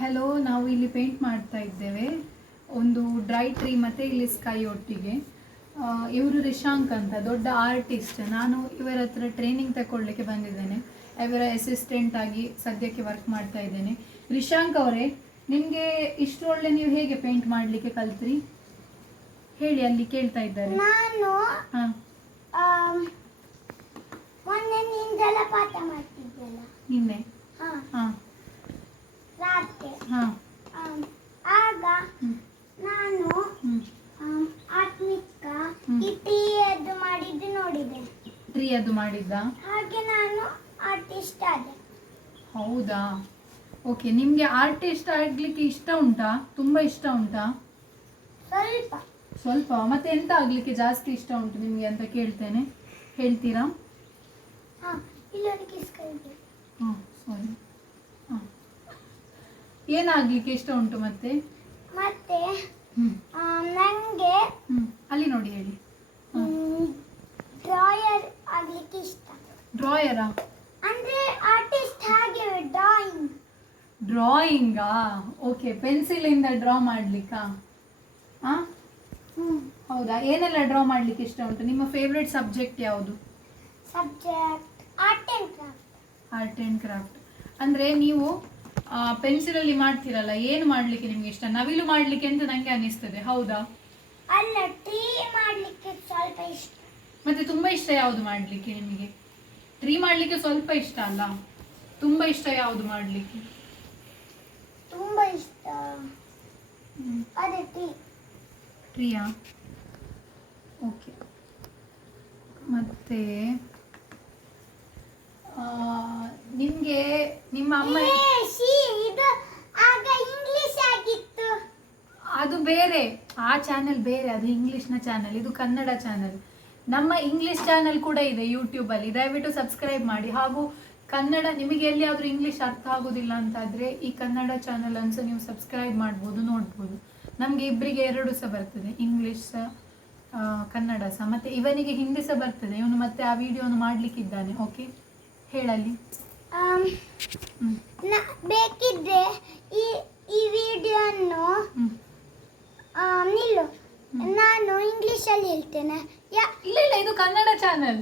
Hello, ನಾವು ಇಲ್ಲಿ paint ಮಾಡ್ತಾ ಇದ್ದೇವೆ. ಒಂದು ಡ್ರೈ ಟ್ರೀ ಮತ್ತು ಇಲ್ಲಿ ಸ್ಕೈ ಒಟ್ಟಿಗೆ. ಇವರು ರಿಶಾಂಕ್ ಅಂತ ದೊಡ್ಡ ಆರ್ಟಿಸ್ಟ್. ನಾನು ಇವರ ಹತ್ರ ಟ್ರೈನಿಂಗ್ ತಗೊಳ್ಳಿಕ್ಕೆ ಬಂದಿದ್ದೇನೆ. ಇವರ ಅಸಿಸ್ಟೆಂಟ್ ಆಗಿ ಸದ್ಯಕ್ಕೆ ವರ್ಕ್ ಮಾಡ್ತಾ ಇದ್ದೇನೆ. ರಿಶಾಂಕ್ ಅವರೇ, ನಿಮಗೆ ಇಷ್ಟು ಒಳ್ಳೆ ನೀವು ಹೇಗೆ ಪೇಂಟ್ ಮಾಡಲಿಕ್ಕೆ ಕಲ್ತ್ರಿ ಹೇಳಿ, ಅಲ್ಲಿ ಕೇಳ್ತಾ ಇದ್ದಾರೆ. ನಾನು ಹಾಂ ಮೊನ್ನೆ ನೀನು ಜಲಪಾತ ಮಾಡ್ತಿದ್ದಲ್ಲ ನಿನ್ನೆ? ಹಾಂ ರಾತ್ರಿ. ಹಾಂ ಆಗ ನಾನು ಆತ್ಮಿಕ ಈ ಟೀ ಅದು ಮಾಡಿದ್ದು ನೋಡಿದೆ. ಟ್ರೀ ಅದು ಮಾಡಿದ್ದ? ಹಾಗೆ ನಾನು ಆರ್ಟಿಸ್ಟ್ ಆದೆ. ಹೌದಾ? ಓಕೆ. ನಿಮಗೆ ಆರ್ಟಿಸ್ಟ್ ಆಗಲಿಕ್ಕೆ ಇಷ್ಟ ಉಂಟಾ? ತುಂಬ ಇಷ್ಟ ಉಂಟಾ? ಸ್ವಲ್ಪ ಸ್ವಲ್ಪ. ಮತ್ತೆ ಎಂತ ಆಗಲಿಕ್ಕೆ ಜಾಸ್ತಿ ಇಷ್ಟ ಉಂಟು ನಿಮಗೆ ಅಂತ ಕೇಳ್ತೇನೆ, ಹೇಳ್ತೀರಾ? ಇಲ್ಲೊಂದು ಕಿಸ್ ಕೈಗೆ. ಹಾಂ ಸಾರಿ. ಹಾಂ, ಏನಾಗಲಿಕ್ಕೆ ಇಷ್ಟ ಉಂಟು ಮತ್ತೆ? ಮತ್ತೆ ನನಗೆ ಅಲ್ಲಿ ನೋಡಿ ಹೇಳಿ. ಡ್ರಾಯರ್ ಆಗ್ಲಿಕ್ಕೆ ಇಷ್ಟ. ಡ್ರಾಯರಾ? ಅಂದ್ರೆ ಆರ್ಟಿಸ್ಟ್ ಹಾಗೆ ಡ್ರಾಯಿಂಗ್. ಡ್ರಾಯಿಂಗಾ? ಓಕೆ. ಪೆನ್ಸಿಲಿಂದ ಡ್ರಾ ಮಾಡ್ಲಿಕ್ಕಾ? ಹಾಂ, ಹೌದಾ? ಏನೆಲ್ಲ ಡ್ರಾ ಮಾಡ್ಲಿಕ್ಕೆ ಇಷ್ಟ ಉಂಟು? ನಿಮ್ಮ ಫೇವ್ರೆಟ್ ಸಬ್ಜೆಕ್ಟ್ ಯಾವುದು? Subject art and craft. Art and craft ಅಂದರೆ ನೀವು ಪೆನ್ಸಿಲಲ್ಲಿ ಮಾಡ್ತೀರಲ್ಲ, ಏನು ಮಾಡಲಿಕ್ಕೆ ನಿಮಗೆ ಇಷ್ಟ? ನವಿಲು ಮಾಡಲಿಕ್ಕೆ ಅಂತ ನನಗೆ ಅನಿಸ್ತದೆ. ಹೌದಾ? ಅಲ್ಲ, ಟ್ರೀ ಮಾಡಲಿಕ್ಕೆ ಸ್ವಲ್ಪ ಇಷ್ಟ. ಮತ್ತೆ ತುಂಬ ಇಷ್ಟ ಯಾವುದು ಮಾಡಲಿಕ್ಕೆ ನಿಮಗೆ? ಟ್ರೀ ಮಾಡಲಿಕ್ಕೆ ಸ್ವಲ್ಪ ಇಷ್ಟ ಅಲ್ಲ, ತುಂಬ ಇಷ್ಟ ಯಾವುದು ಮಾಡಲಿಕ್ಕೆ? ತುಂಬ ಇಷ್ಟ ಅದೇ ಟ್ರೀಯಾ? ಓಕೆ. ಮತ್ತೆ ನಿಮಗೆ ನಿಮ್ಮ ಅಮ್ಮ ಇದು ಆಗ ಇಂಗ್ಲಿಷ್ ಆಗಿತ್ತು. ಅದು ಬೇರೆ, ಆ ಚಾನೆಲ್ ಬೇರೆ, ಅದು ಇಂಗ್ಲಿಷ್ನ ಚಾನೆಲ್, ಇದು ಕನ್ನಡ ಚಾನೆಲ್. ನಮ್ಮ ಇಂಗ್ಲಿಷ್ ಚಾನೆಲ್ ಕೂಡ ಇದೆ ಯೂಟ್ಯೂಬಲ್ಲಿ, ದಯವಿಟ್ಟು ಸಬ್ಸ್ಕ್ರೈಬ್ ಮಾಡಿ. ಹಾಗೂ ಕನ್ನಡ ನಿಮಗೆ ಎಲ್ಲಿಯಾದರೂ ಇಂಗ್ಲಿಷ್ ಅರ್ಥ ಆಗೋದಿಲ್ಲ ಅಂತಾದರೆ ಈ ಕನ್ನಡ ಚಾನೆಲ್ ಅನ್ನು ನೀವು ಸಬ್ಸ್ಕ್ರೈಬ್ ಮಾಡ್ಬೋದು, ನೋಡ್ಬೋದು. ನಮಗೆ ಇಬ್ಬರಿಗೆ ಎರಡೂ ಸಹ ಬರ್ತದೆ, ಇಂಗ್ಲಿಷ್ ಸಹ ಕನ್ನಡ ಸಹ. ಮತ್ತು ಇವನಿಗೆ ಹಿಂದಿ ಸಹ ಬರ್ತದೆ. ಇವನು ಮತ್ತೆ ಆ ವಿಡಿಯೋನು ಮಾಡಲಿಕ್ಕಿದ್ದಾನೆ. ಓಕೆ, ಹೇಳಲ್ಲಿ. ಬೇಕಿದ್ರೆ ಈ ವಿಡಿಯೋನ್ನು ನಿಲ್ಲು, ನಾನು ಇಂಗ್ಲಿಷಲ್ಲಿ ಹೇಳ್ತೇನೆ. ಇಲ್ಲ ಇಲ್ಲ, ಇದು ಕನ್ನಡ ಚಾನೆಲ್.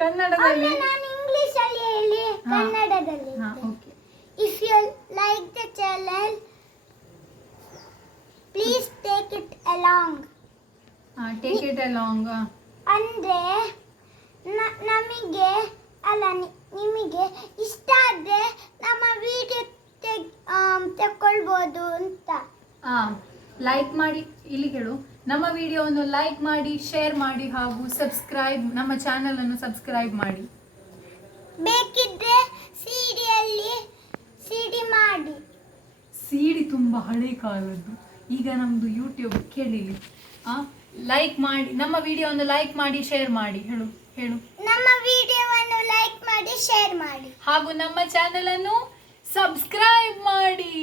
ಕನ್ನಡದಲ್ಲಿ ನಾನು ಇಂಗ್ಲಿಷಲ್ಲಿ ಹೇಳಿ ಕನ್ನಡದಲ್ಲಿ. Okay. If you like the channel please take it along. Take it along ಅಂದ್ರೆ ನಮಗೆ ಅಲ್ಲ, ನಿಮಗೆ ಇಷ್ಟ ಆದರೆ ನಮ್ಮ ವಿಡಿಯೋ ತಗೊಳ್ಬೋದು ಅಂತ. ಲೈಕ್ ಮಾಡಿ, ಇಲ್ಲಿ ಕೇಳು. ನಮ್ಮ ವಿಡಿಯೋವನ್ನು ಲೈಕ್ ಮಾಡಿ, ಶೇರ್ ಮಾಡಿ, ಹಾಗೂ ಸಬ್ಸ್ಕ್ರೈಬ್, ನಮ್ಮ ಚಾನಲನ್ನು ಸಬ್ಸ್ಕ್ರೈಬ್ ಮಾಡಿ. ಬೇಕಿದ್ರೆ ಸಿಡಿ ಮಾಡಿ. ಸಿಡಿ ತುಂಬ ಹಳೆ ಕಾಲದ್ದು, ಈಗ ನಮ್ಮದು ಯೂಟ್ಯೂಬ್ ಕೇಳಿಲಿ. ಲೈಕ್ ಮಾಡಿ, ನಮ್ಮ ವಿಡಿಯೋವನ್ನು ಲೈಕ್ ಮಾಡಿ, ಶೇರ್ ಮಾಡಿ. ಹೇಳು ಹೇಳು. ನಮ್ಮ ವಿಡಿಯೋವನ್ನು ಲೈಕ್ ಮಾಡಿ, ಶೇರ್ ಮಾಡಿ, ಹಾಗೂ ನಮ್ಮ ಚಾನಲನ್ನು ಸಬ್ಸ್ಕ್ರೈಬ್ ಮಾಡಿ.